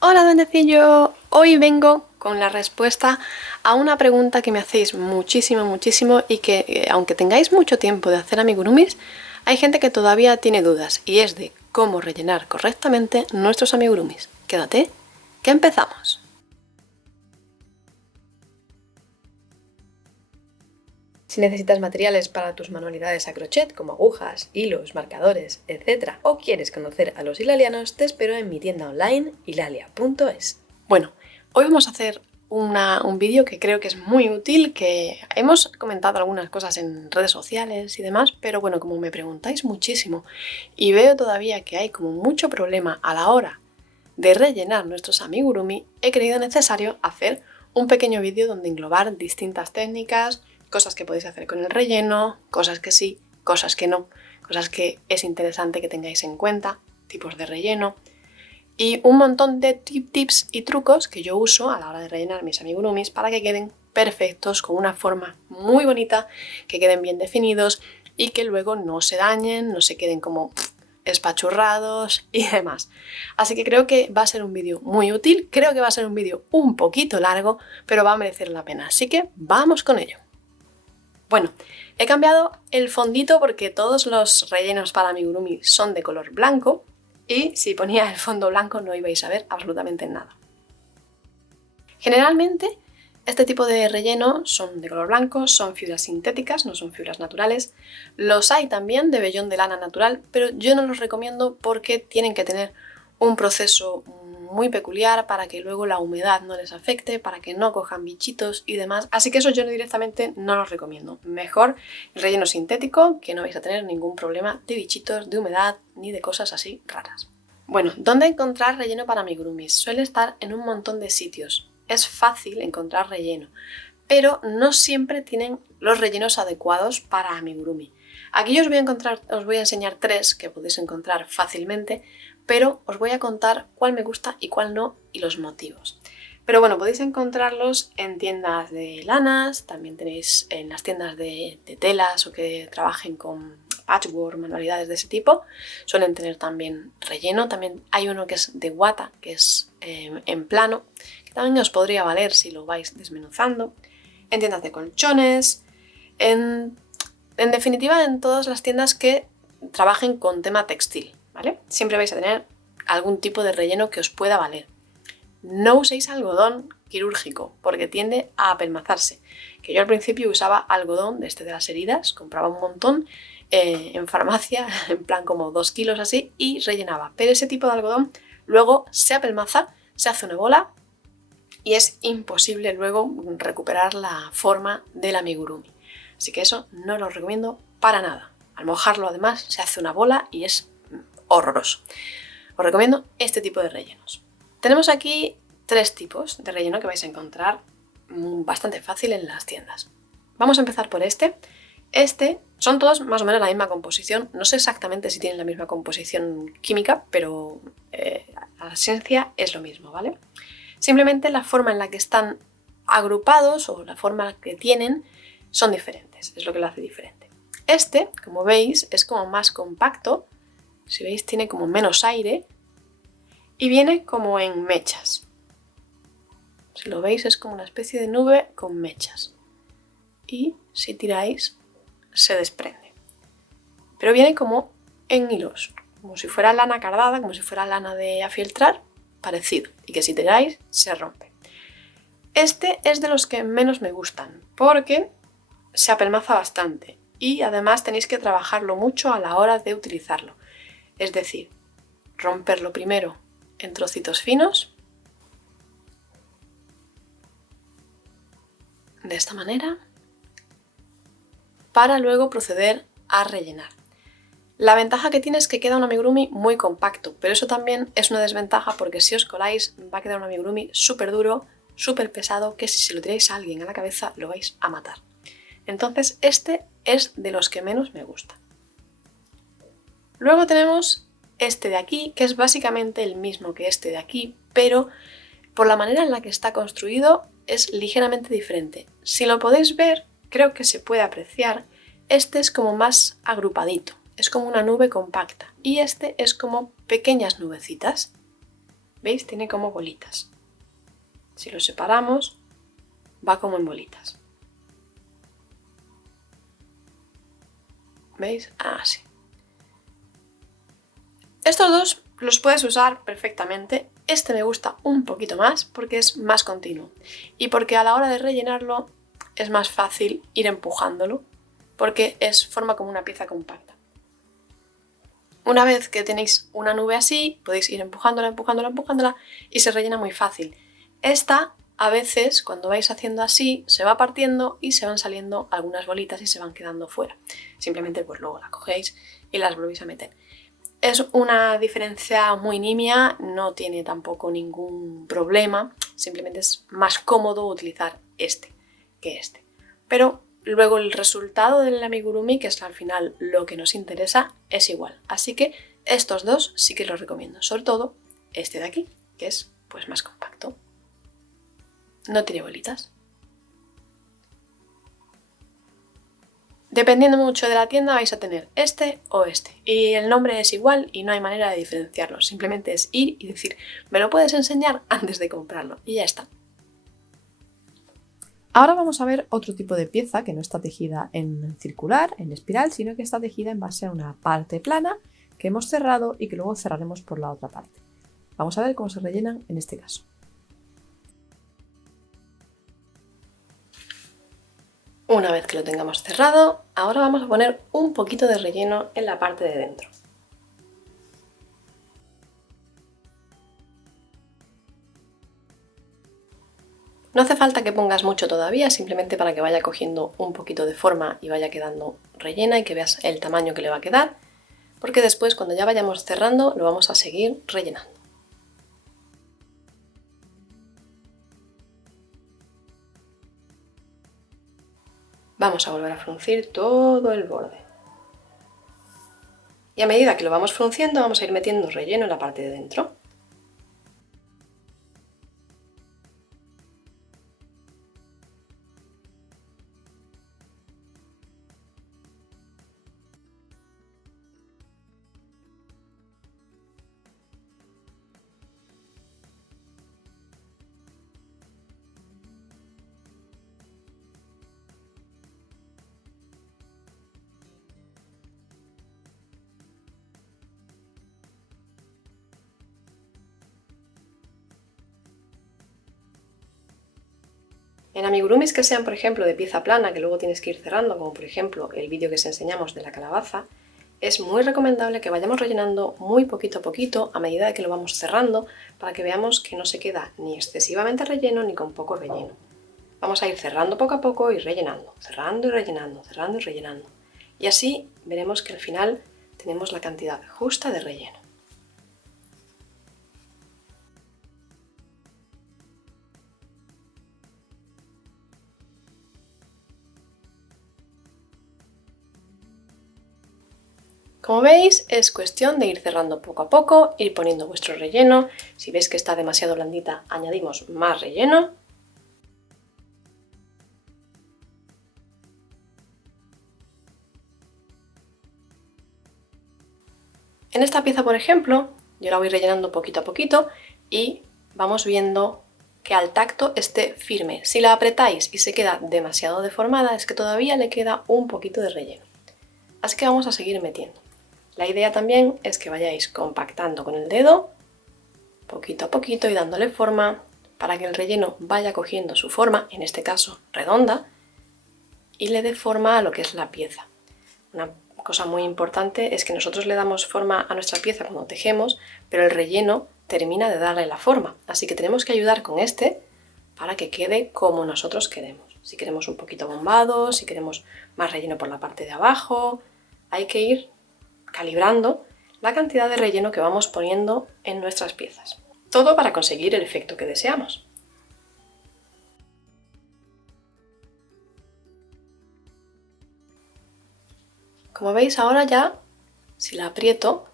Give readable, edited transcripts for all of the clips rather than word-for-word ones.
Hola duendecillo, hoy vengo con la respuesta a una pregunta que me hacéis muchísimo y que aunque tengáis mucho tiempo de hacer amigurumis, hay gente que todavía tiene dudas y es de cómo rellenar correctamente nuestros amigurumis. Quédate, que empezamos. Si necesitas materiales para tus manualidades a crochet como agujas, hilos, marcadores, etc. o quieres conocer a los hilalianos, te espero en mi tienda online hilalia.es. Bueno, hoy vamos a hacer un vídeo que creo que es muy útil, que hemos comentado algunas cosas en redes sociales y demás, pero bueno, como me preguntáis muchísimo y veo todavía que hay como mucho problema a la hora de rellenar nuestros amigurumi, he creído necesario hacer un pequeño vídeo donde englobar distintas técnicas, cosas que podéis hacer con el relleno, cosas que sí, cosas que no, cosas que es interesante que tengáis en cuenta, tipos de relleno y un montón de tips y trucos que yo uso a la hora de rellenar mis amigurumis para que queden perfectos, con una forma muy bonita, que queden bien definidos y que luego no se dañen, no se queden como espachurrados y demás. Así que creo que va a ser un vídeo muy útil, creo que va a ser un vídeo un poquito largo, pero va a merecer la pena, así que vamos con ello. Bueno, he cambiado el fondito porque todos los rellenos para amigurumi son de color blanco y si ponía el fondo blanco no ibais a ver absolutamente nada. Generalmente este tipo de relleno son de color blanco, son fibras sintéticas, no son fibras naturales. Los hay también de vellón de lana natural, pero yo no los recomiendo porque tienen que tener un proceso muy peculiar para que luego la humedad no les afecte, para que no cojan bichitos y demás, así que eso yo directamente no los recomiendo. Mejor el relleno sintético, que no vais a tener ningún problema de bichitos, de humedad ni de cosas así raras. Bueno, ¿dónde encontrar relleno para amigurumis? Suele estar en un montón de sitios. Es fácil encontrar relleno, pero no siempre tienen los rellenos adecuados para amigurumi. Aquí os voy a enseñar 3 que podéis encontrar fácilmente, pero os voy a contar cuál me gusta y cuál no y los motivos. Pero bueno, podéis encontrarlos en tiendas de lanas, también tenéis en las tiendas de telas o que trabajen con patchwork, manualidades de ese tipo. Suelen tener también relleno, también hay uno que es de wata, que es en plano, que también os podría valer si lo vais desmenuzando. En tiendas de colchones, en definitiva en todas las tiendas que trabajen con tema textil, ¿vale? Siempre vais a tener algún tipo de relleno que os pueda valer. No uséis algodón quirúrgico porque tiende a apelmazarse. Que yo al principio usaba algodón de las heridas, compraba un montón en farmacia, en plan como 2 kilos así, y rellenaba. Pero ese tipo de algodón luego se apelmaza, se hace una bola y es imposible luego recuperar la forma del amigurumi. Así que eso no lo recomiendo para nada. Al mojarlo además se hace una bola y es horroroso. Os recomiendo este tipo de rellenos. Tenemos aquí 3 tipos de relleno que vais a encontrar bastante fácil en las tiendas. Vamos a empezar por este. Son todos más o menos la misma composición. No sé exactamente si tienen la misma composición química, pero la esencia es lo mismo, ¿vale? Simplemente la forma en la que están agrupados o la forma que tienen son diferentes, es lo que lo hace diferente. Este, como veis, es como más compacto, si veis tiene como menos aire y viene como en mechas. Si lo veis es como una especie de nube con mechas y si tiráis se desprende. Pero viene como en hilos, como si fuera lana cardada, como si fuera lana de afieltrar, parecido, y que si tiráis se rompe. Este es de los que menos me gustan porque se apelmaza bastante y además tenéis que trabajarlo mucho a la hora de utilizarlo. Es decir, romperlo primero en trocitos finos, de esta manera, para luego proceder a rellenar. La ventaja que tiene es que queda un amigurumi muy compacto, pero eso también es una desventaja porque si os coláis va a quedar un amigurumi súper duro, súper pesado, que si se lo tiráis a alguien a la cabeza lo vais a matar. Entonces este es de los que menos me gusta. Luego tenemos este de aquí, que es básicamente el mismo que este de aquí, pero por la manera en la que está construido es ligeramente diferente. Si lo podéis ver, creo que se puede apreciar, este es como más agrupadito, es como una nube compacta y este es como pequeñas nubecitas. ¿Veis? Tiene como bolitas. Si lo separamos, va como en bolitas. ¿Veis? Así. Estos dos los puedes usar perfectamente. Este me gusta un poquito más porque es más continuo y porque a la hora de rellenarlo es más fácil ir empujándolo porque forma como una pieza compacta. Una vez que tenéis una nube así, podéis ir empujándola, empujándola, empujándola y se rellena muy fácil. Esta, a veces, cuando vais haciendo así, se va partiendo y se van saliendo algunas bolitas y se van quedando fuera. Simplemente pues luego la cogéis y las volvéis a meter. Es una diferencia muy nimia, no tiene tampoco ningún problema, simplemente es más cómodo utilizar este que este. Pero luego el resultado del amigurumi, que es al final lo que nos interesa, es igual. Así que estos dos sí que los recomiendo, sobre todo este de aquí, que es pues más compacto. No tiene bolitas. Dependiendo mucho de la tienda vais a tener este o este y el nombre es igual y no hay manera de diferenciarlos, simplemente es ir y decir ¿me lo puedes enseñar antes de comprarlo? Y ya está. Ahora vamos a ver otro tipo de pieza que no está tejida en circular, en espiral, sino que está tejida en base a una parte plana que hemos cerrado y que luego cerraremos por la otra parte. Vamos a ver cómo se rellenan en este caso. Una vez que lo tengamos cerrado, ahora vamos a poner un poquito de relleno en la parte de dentro. No hace falta que pongas mucho todavía, simplemente para que vaya cogiendo un poquito de forma y vaya quedando rellena y que veas el tamaño que le va a quedar, porque después cuando ya vayamos cerrando lo vamos a seguir rellenando. Vamos a volver a fruncir todo el borde. Y a medida que lo vamos frunciendo vamos a ir metiendo relleno en la parte de dentro. En amigurumis que sean, por ejemplo, de pieza plana, que luego tienes que ir cerrando, como por ejemplo el vídeo que os enseñamos de la calabaza, es muy recomendable que vayamos rellenando muy poquito a poquito a medida de que lo vamos cerrando para que veamos que no se queda ni excesivamente relleno ni con poco relleno. Vamos a ir cerrando poco a poco y rellenando, cerrando y rellenando, cerrando y rellenando. Y así veremos que al final tenemos la cantidad justa de relleno. Como veis, es cuestión de ir cerrando poco a poco, ir poniendo vuestro relleno. Si veis que está demasiado blandita, añadimos más relleno. En esta pieza, por ejemplo, yo la voy rellenando poquito a poquito y vamos viendo que al tacto esté firme. Si la apretáis y se queda demasiado deformada, es que todavía le queda un poquito de relleno. Así que vamos a seguir metiendo. La idea también es que vayáis compactando con el dedo, poquito a poquito y dándole forma para que el relleno vaya cogiendo su forma, en este caso redonda, y le dé forma a lo que es la pieza. Una cosa muy importante es que nosotros le damos forma a nuestra pieza cuando tejemos, pero el relleno termina de darle la forma, así que tenemos que ayudar con este para que quede como nosotros queremos. Si queremos un poquito bombado, si queremos más relleno por la parte de abajo, hay que ir calibrando la cantidad de relleno que vamos poniendo en nuestras piezas. Todo para conseguir el efecto que deseamos. Como veis ahora ya, si la aprieto,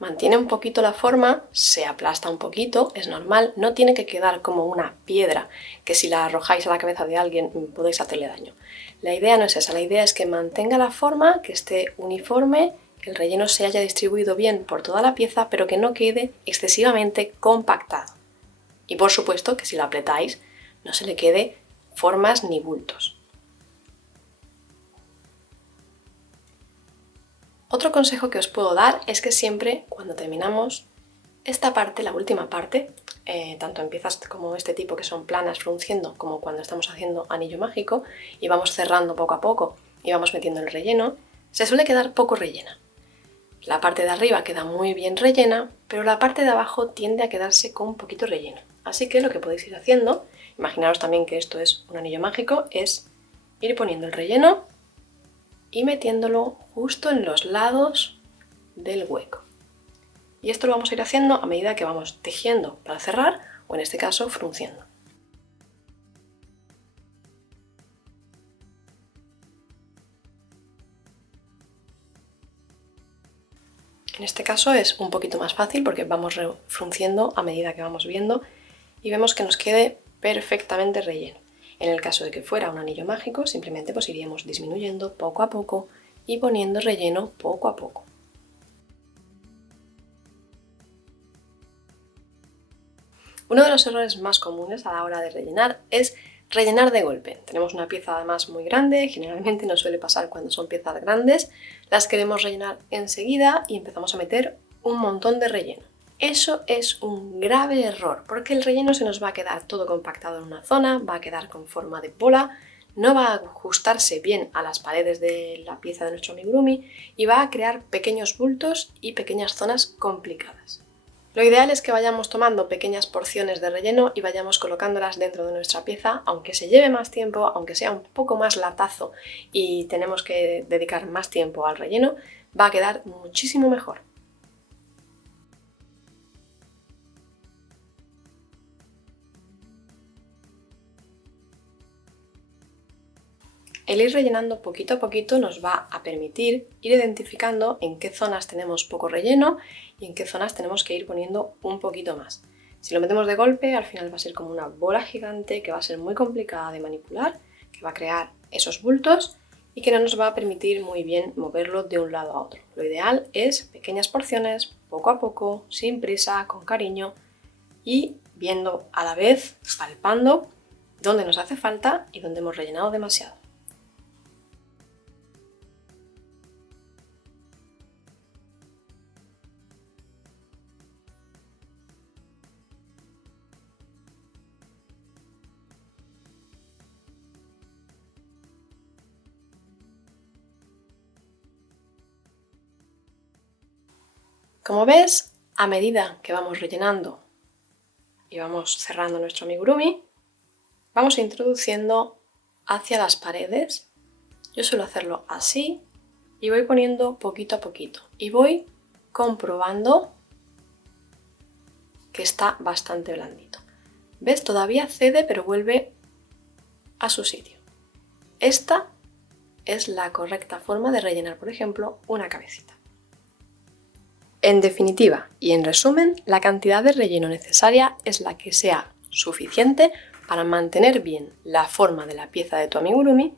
Mantiene un poquito la forma, se aplasta un poquito, es normal, no tiene que quedar como una piedra que si la arrojáis a la cabeza de alguien podéis hacerle daño. La idea no es esa, la idea es que mantenga la forma, que esté uniforme, que el relleno se haya distribuido bien por toda la pieza, pero que no quede excesivamente compactado. Y por supuesto que si lo apretáis no se le quede formas ni bultos. Otro consejo que os puedo dar es que siempre cuando terminamos esta parte, la última parte, tanto en piezas como este tipo que son planas frunciendo, como cuando estamos haciendo anillo mágico y vamos cerrando poco a poco y vamos metiendo el relleno, se suele quedar poco rellena. La parte de arriba queda muy bien rellena, pero la parte de abajo tiende a quedarse con un poquito relleno. Así que lo que podéis ir haciendo, imaginaros también que esto es un anillo mágico, es ir poniendo el relleno y metiéndolo justo en los lados del hueco. Y esto lo vamos a ir haciendo a medida que vamos tejiendo para cerrar, o en este caso frunciendo. En este caso es un poquito más fácil porque vamos frunciendo a medida que vamos viendo y vemos que nos quede perfectamente relleno. En el caso de que fuera un anillo mágico, simplemente pues iríamos disminuyendo poco a poco y poniendo relleno poco a poco. Uno de los errores más comunes a la hora de rellenar es rellenar de golpe. Tenemos una pieza además muy grande, generalmente nos suele pasar cuando son piezas grandes, las queremos rellenar enseguida y empezamos a meter un montón de relleno. Eso es un grave error porque el relleno se nos va a quedar todo compactado en una zona, va a quedar con forma de bola, no va a ajustarse bien a las paredes de la pieza de nuestro amigurumi y va a crear pequeños bultos y pequeñas zonas complicadas. Lo ideal es que vayamos tomando pequeñas porciones de relleno y vayamos colocándolas dentro de nuestra pieza, aunque se lleve más tiempo, aunque sea un poco más latazo y tenemos que dedicar más tiempo al relleno, va a quedar muchísimo mejor. El ir rellenando poquito a poquito nos va a permitir ir identificando en qué zonas tenemos poco relleno y en qué zonas tenemos que ir poniendo un poquito más. Si lo metemos de golpe, al final va a ser como una bola gigante que va a ser muy complicada de manipular, que va a crear esos bultos y que no nos va a permitir muy bien moverlo de un lado a otro. Lo ideal es pequeñas porciones, poco a poco, sin prisa, con cariño y viendo a la vez, palpando dónde nos hace falta y dónde hemos rellenado demasiado. Como ves, a medida que vamos rellenando y vamos cerrando nuestro amigurumi, vamos introduciendo hacia las paredes. Yo suelo hacerlo así y voy poniendo poquito a poquito y voy comprobando que está bastante blandito. ¿Ves? Todavía cede pero vuelve a su sitio. Esta es la correcta forma de rellenar, por ejemplo, una cabecita. En definitiva y en resumen, la cantidad de relleno necesaria es la que sea suficiente para mantener bien la forma de la pieza de tu amigurumi,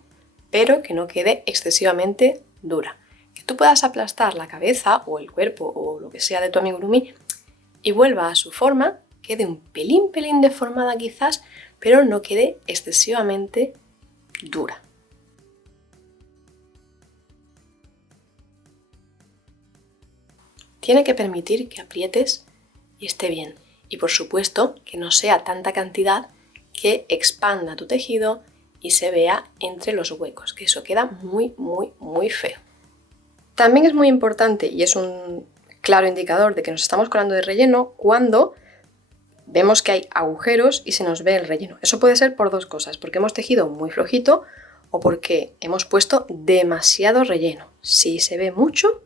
pero que no quede excesivamente dura. Que tú puedas aplastar la cabeza o el cuerpo o lo que sea de tu amigurumi y vuelva a su forma, quede un pelín deformada quizás, pero no quede excesivamente dura. Tiene que permitir que aprietes y esté bien. Y por supuesto que no sea tanta cantidad que expanda tu tejido y se vea entre los huecos, que eso queda muy feo. También es muy importante y es un claro indicador de que nos estamos colando de relleno cuando vemos que hay agujeros y se nos ve el relleno. Eso puede ser por dos cosas, porque hemos tejido muy flojito o porque hemos puesto demasiado relleno. Si se ve mucho,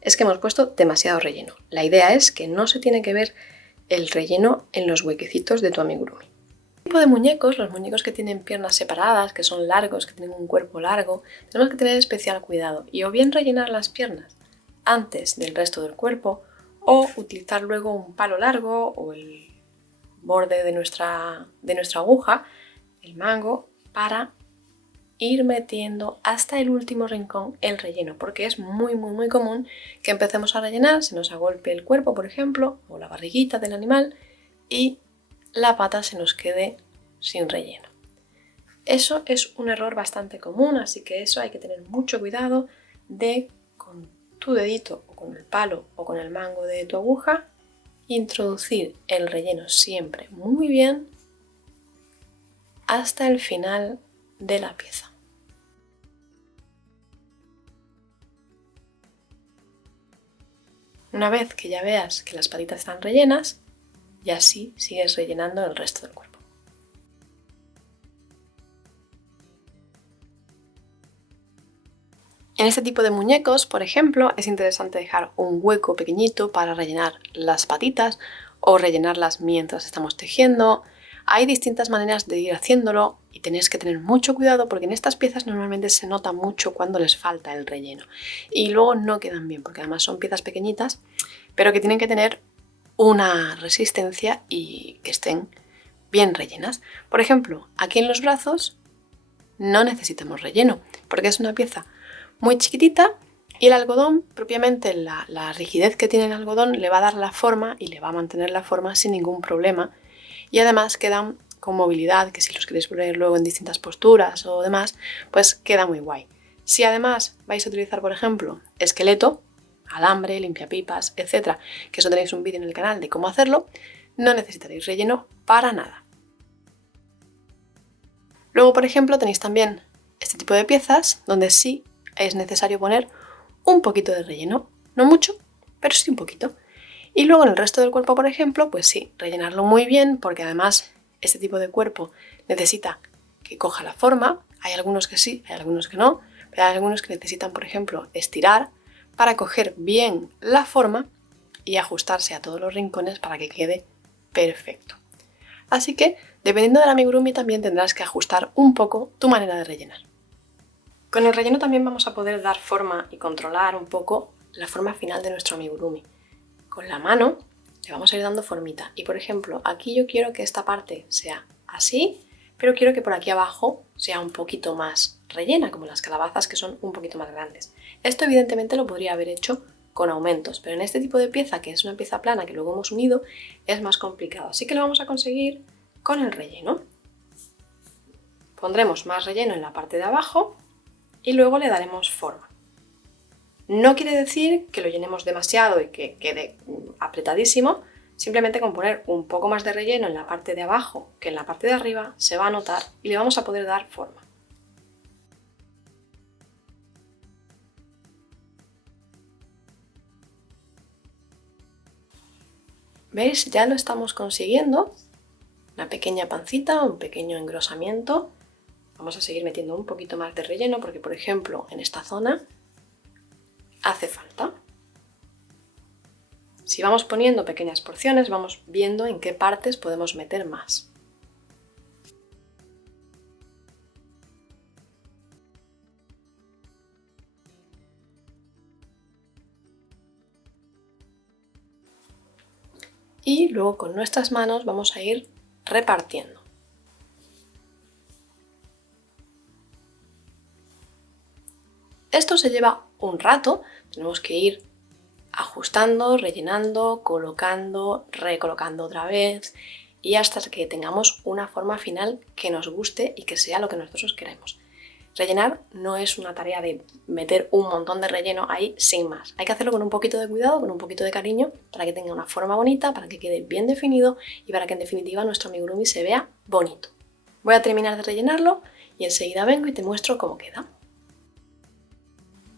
es que hemos puesto demasiado relleno. La idea es que no se tiene que ver el relleno en los huequecitos de tu amigurumi. El tipo de muñecos, los muñecos que tienen piernas separadas, que son largos, que tienen un cuerpo largo, tenemos que tener especial cuidado y o bien rellenar las piernas antes del resto del cuerpo o utilizar luego un palo largo o el borde de nuestra aguja, el mango, para ir metiendo hasta el último rincón el relleno, porque es muy común que empecemos a rellenar, se nos agolpe el cuerpo, por ejemplo, o la barriguita del animal, y la pata se nos quede sin relleno. Eso es un error bastante común, así que eso hay que tener mucho cuidado de, con tu dedito o con el palo o con el mango de tu aguja, introducir el relleno siempre muy bien hasta el final de la pieza. Una vez que ya veas que las patitas están rellenas, y así sigues rellenando el resto del cuerpo. En este tipo de muñecos, por ejemplo, es interesante dejar un hueco pequeñito para rellenar las patitas o rellenarlas mientras estamos tejiendo. Hay distintas maneras de ir haciéndolo y tenéis que tener mucho cuidado porque en estas piezas normalmente se nota mucho cuando les falta el relleno y luego no quedan bien porque además son piezas pequeñitas pero que tienen que tener una resistencia y que estén bien rellenas. Por ejemplo, aquí en los brazos no necesitamos relleno porque es una pieza muy chiquitita y el algodón, propiamente la rigidez que tiene el algodón, le va a dar la forma y le va a mantener la forma sin ningún problema. Y además quedan con movilidad, que si los queréis poner luego en distintas posturas o demás, pues queda muy guay. Si además vais a utilizar, por ejemplo, esqueleto, alambre, limpiapipas, etc., que eso tenéis un vídeo en el canal de cómo hacerlo, no necesitaréis relleno para nada. Luego, por ejemplo, tenéis también este tipo de piezas donde sí es necesario poner un poquito de relleno, no mucho, pero sí un poquito. Y luego en el resto del cuerpo, por ejemplo, pues sí, rellenarlo muy bien porque además este tipo de cuerpo necesita que coja la forma. Hay algunos que sí, hay algunos que no, pero hay algunos que necesitan, por ejemplo, estirar para coger bien la forma y ajustarse a todos los rincones para que quede perfecto. Así que, dependiendo del amigurumi, también tendrás que ajustar un poco tu manera de rellenar. Con el relleno también vamos a poder dar forma y controlar un poco la forma final de nuestro amigurumi. Con la mano le vamos a ir dando formita y por ejemplo aquí yo quiero que esta parte sea así, pero quiero que por aquí abajo sea un poquito más rellena, como las calabazas que son un poquito más grandes. Esto evidentemente lo podría haber hecho con aumentos, pero en este tipo de pieza, que es una pieza plana que luego hemos unido, es más complicado, así que lo vamos a conseguir con el relleno. Pondremos más relleno en la parte de abajo y luego le daremos forma. No quiere decir que lo llenemos demasiado y que quede apretadísimo, simplemente con poner un poco más de relleno en la parte de abajo que en la parte de arriba se va a notar y le vamos a poder dar forma. ¿Veis? Ya lo estamos consiguiendo. Una pequeña pancita, un pequeño engrosamiento. Vamos a seguir metiendo un poquito más de relleno porque, por ejemplo, en esta zona hace falta. Si vamos poniendo pequeñas porciones, vamos viendo en qué partes podemos meter más. Y luego con nuestras manos vamos a ir repartiendo. Esto se lleva un rato, tenemos que ir ajustando, rellenando, colocando, recolocando otra vez y hasta que tengamos una forma final que nos guste y que sea lo que nosotros queremos. Rellenar no es una tarea de meter un montón de relleno ahí sin más. Hay que hacerlo con un poquito de cuidado, con un poquito de cariño, para que tenga una forma bonita, para que quede bien definido y para que en definitiva nuestro amigurumi se vea bonito. Voy a terminar de rellenarlo y enseguida vengo y te muestro cómo queda.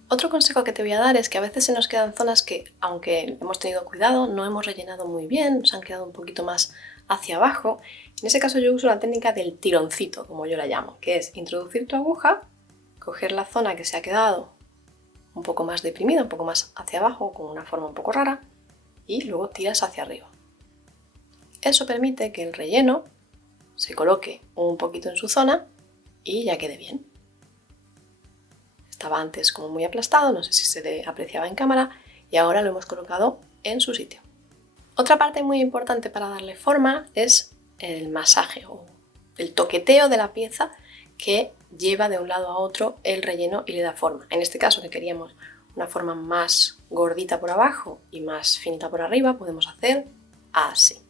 Otro consejo que te voy a dar es que a veces se nos quedan zonas que, aunque hemos tenido cuidado, no hemos rellenado muy bien, nos han quedado un poquito más hacia abajo. En ese caso yo uso la técnica del tironcito, como yo la llamo, que es introducir tu aguja, coger la zona que se ha quedado un poco más deprimida, un poco más hacia abajo, con una forma un poco rara, y luego tiras hacia arriba. Eso permite que el relleno se coloque un poquito en su zona y ya quede bien. Estaba antes como muy aplastado, no sé si se apreciaba en cámara, y ahora lo hemos colocado en su sitio. Otra parte muy importante para darle forma es el masaje o el toqueteo de la pieza que lleva de un lado a otro el relleno y le da forma. En este caso, que queríamos una forma más gordita por abajo y más finita por arriba, podemos hacer así.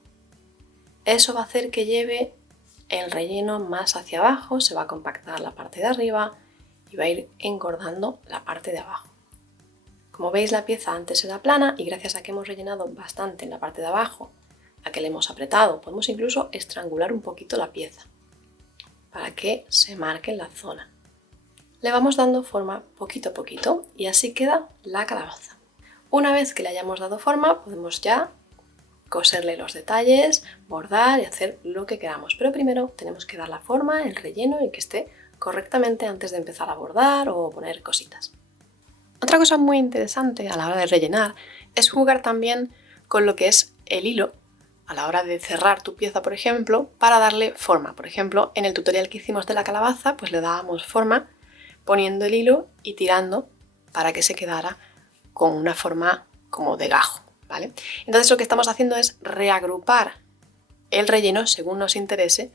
Eso va a hacer que lleve el relleno más hacia abajo, se va a compactar la parte de arriba y va a ir engordando la parte de abajo. Como veis, la pieza antes era plana y gracias a que hemos rellenado bastante en la parte de abajo, a que le hemos apretado, podemos incluso estrangular un poquito la pieza para que se marque en la zona. Le vamos dando forma poquito a poquito y así queda la calabaza. Una vez que le hayamos dado forma, podemos ya coserle los detalles, bordar y hacer lo que queramos. Pero primero tenemos que dar la forma, el relleno y que esté correctamente antes de empezar a bordar o poner cositas. Otra cosa muy interesante a la hora de rellenar es jugar también con lo que es el hilo a la hora de cerrar tu pieza, por ejemplo, para darle forma. Por ejemplo, en el tutorial que hicimos de la calabaza, pues le dábamos forma poniendo el hilo y tirando para que se quedara con una forma como de gajo, ¿vale? Entonces lo que estamos haciendo es reagrupar el relleno según nos interese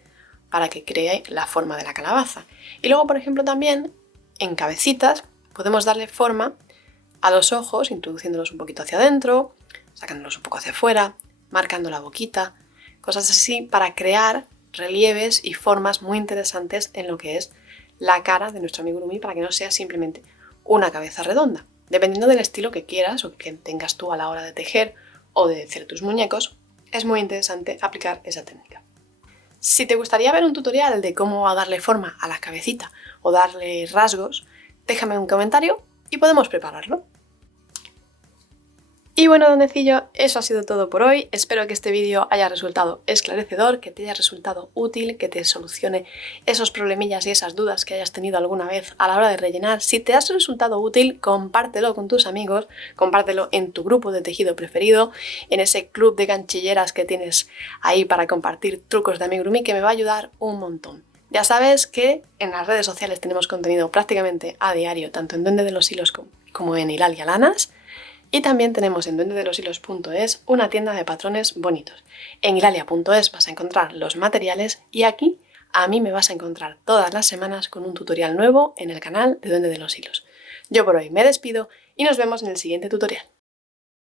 para que cree la forma de la calabaza. Y luego, por ejemplo, también en cabecitas podemos darle forma a los ojos, introduciéndolos un poquito hacia adentro, sacándolos un poco hacia afuera, marcando la boquita, cosas así para crear relieves y formas muy interesantes en lo que es la cara de nuestro amigurumi para que no sea simplemente una cabeza redonda. Dependiendo del estilo que quieras o que tengas tú a la hora de tejer o de hacer tus muñecos, es muy interesante aplicar esa técnica. Si te gustaría ver un tutorial de cómo darle forma a la cabecita o darle rasgos, déjame un comentario y podemos prepararlo. Y bueno, Dondecillo, eso ha sido todo por hoy. Espero que este vídeo haya resultado esclarecedor, que te haya resultado útil, que te solucione esos problemillas y esas dudas que hayas tenido alguna vez a la hora de rellenar. Si te has resultado útil, compártelo con tus amigos, compártelo en tu grupo de tejido preferido, en ese club de ganchilleras que tienes ahí para compartir trucos de amigurumi, que me va a ayudar un montón. Ya sabes que en las redes sociales tenemos contenido prácticamente a diario, tanto en Duende de los Hilos como en Hilalia Lanas. Y también tenemos en duendedeloshilos.es una tienda de patrones bonitos. En hilalia.es vas a encontrar los materiales y aquí a mí me vas a encontrar todas las semanas con un tutorial nuevo en el canal de Duende de los Hilos. Yo por hoy me despido y nos vemos en el siguiente tutorial.